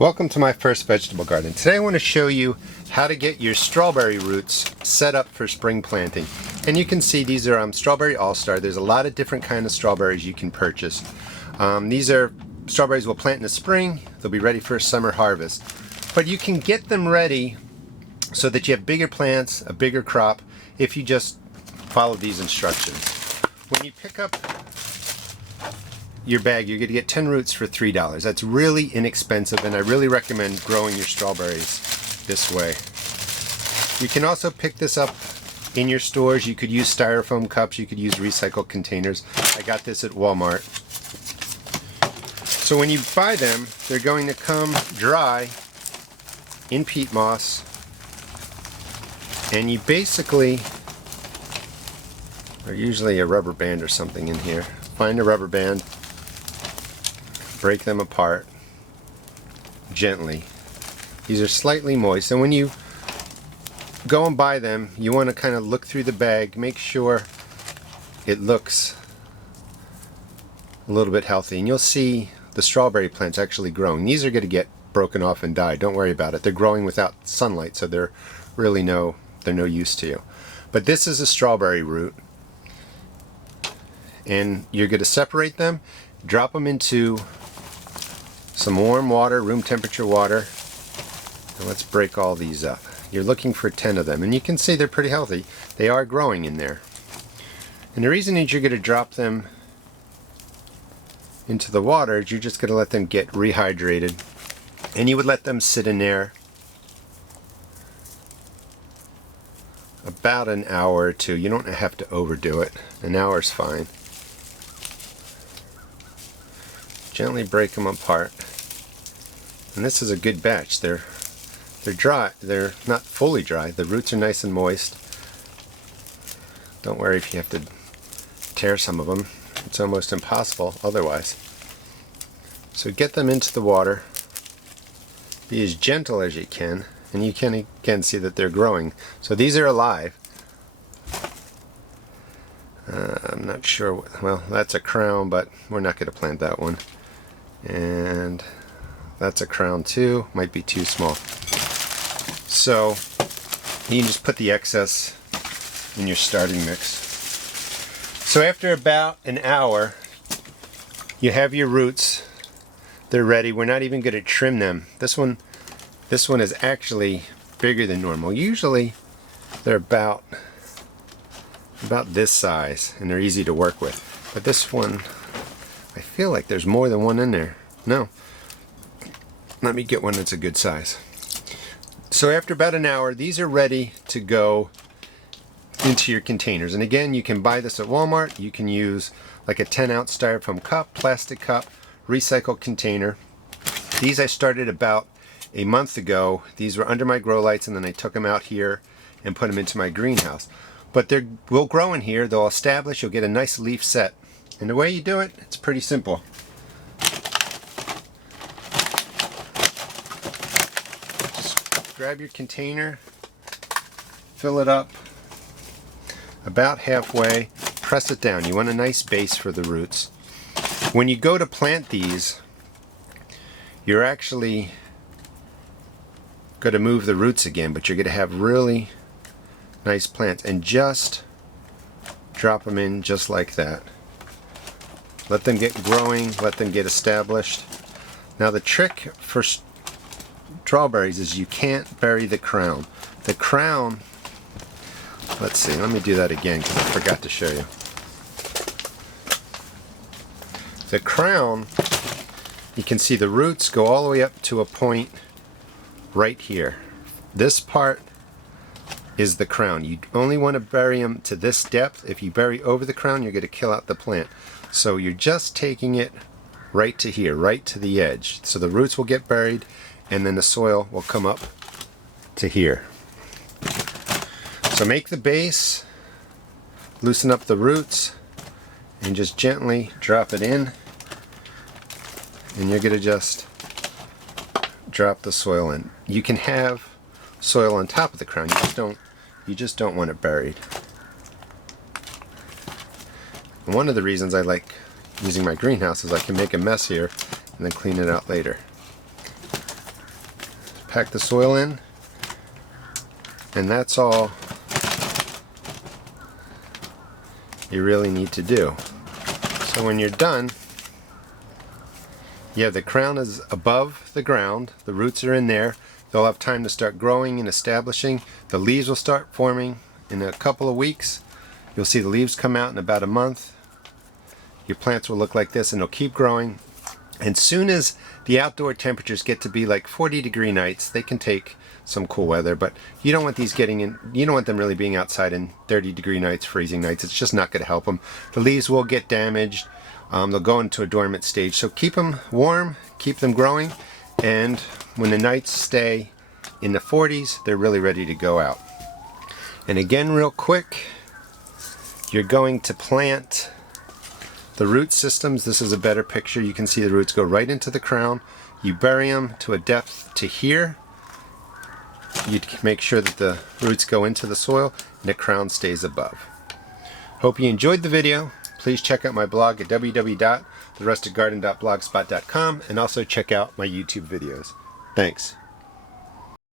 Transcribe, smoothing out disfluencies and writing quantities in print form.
Welcome to my first vegetable garden. Today I want to show you how to get your strawberry roots set up for spring planting. And you can see these are strawberry all-star. There's a lot of different kind of strawberries you can purchase. These are strawberries we'll plant in the spring. They'll be ready for a summer harvest. But you can get them ready so that you have bigger plants, a bigger crop, if you just follow these instructions. When you pick up your bag, you're going to get 10 roots for $3. That's really inexpensive, and I really recommend growing your strawberries this way. You can also pick this up in your stores. You could use styrofoam cups, you could use recycled containers. I got this at Walmart. So when you buy them, they're going to come dry in peat moss, and you basically, or usually a rubber band or something in here. Find a rubber band, break them apart gently. These are slightly moist, and when you go and buy them, you want to kind of look through the bag, make sure it looks a little bit healthy, and you'll see the strawberry plants actually growing. These are going to get broken off and die. Don't worry about it. They're growing without sunlight, so they're really no use to you. But this is a strawberry root, and you're going to separate them, drop them into some warm water, room temperature water, and let's break all these up. You're looking for 10 of them, and you can see they're pretty healthy. They are growing in there. And the reason is you're going to drop them into the water is you're just going to let them get rehydrated, and you would let them sit in there about an hour or two. You don't have to overdo it. An hour is fine. Gently break them apart. And this is a good batch. They're dry. They're not fully dry. The roots are nice and moist. Don't worry if you have to tear some of them. It's almost impossible otherwise. So get them into the water. Be as gentle as you can. And you can again see that they're growing. So these are alive. I'm not sure. Well, that's a crown, but we're not going to plant that one. And that's a crown too. Might be too small. So you can just put the excess in your starting mix. So after about an hour, you have your roots. They're ready. We're not even going to trim them. This one is actually bigger than normal. Usually they're about this size, and they're easy to work with. But this one, I feel like there's more than one in there. No. Let me get one that's a good size. So after about an hour, these are ready to go into your containers. And again, you can buy this at Walmart. You can use like a 10-ounce styrofoam cup, plastic cup, recycled container. These I started about a month ago. These were under my grow lights, and then I took them out here and put them into my greenhouse. But they will grow in here. They'll establish. You'll get a nice leaf set. And the way you do it, it's pretty simple. Just grab your container, fill it up about halfway, press it down. You want a nice base for the roots. When you go to plant these, you're actually going to move the roots again, but you're going to have really nice plants, and just drop them in just like that. Let them get growing, let them get established. Now the trick for strawberries is you can't bury the crown. The crown, let's see, let me do that again because I forgot to show you. The crown, you can see the roots go all the way up to a point right here. This part is the crown. You only want to bury them to this depth. If you bury over the crown, you're going to kill out the plant. So you're just taking it right to here, right to the edge. So the roots will get buried, and then the soil will come up to here. So make the base, loosen up the roots, and just gently drop it in. And you're going to just drop the soil in. You can have soil on top of the crown. You just don't want it buried. And one of the reasons I like using my greenhouse is I can make a mess here and then clean it out later. pack the soil in, and that's all you really need to do. So when you're done, yeah, the crown is above the ground, the roots are in there, they'll have time to start growing and establishing. The leaves will start forming in a couple of weeks. You'll see the leaves come out in about a month. Your plants will look like this and they'll keep growing. And soon as the outdoor temperatures get to be like 40-degree nights, they can take some cool weather, but you don't want these getting in, you don't want them really being outside in 30-degree nights, freezing nights. It's just not going to help them. The leaves will get damaged. They'll go into a dormant stage. So keep them warm, keep them growing, and when the nights stay in the 40s, they're really ready to go out. And again, real quick, you're going to plant the root systems. This is a better picture. You can see the roots go right into the crown. You bury them to a depth to here. You make sure that the roots go into the soil and the crown stays above. Hope you enjoyed the video. Please check out my blog at www.therustedgarden.blogspot.com and also check out my YouTube videos. Thanks.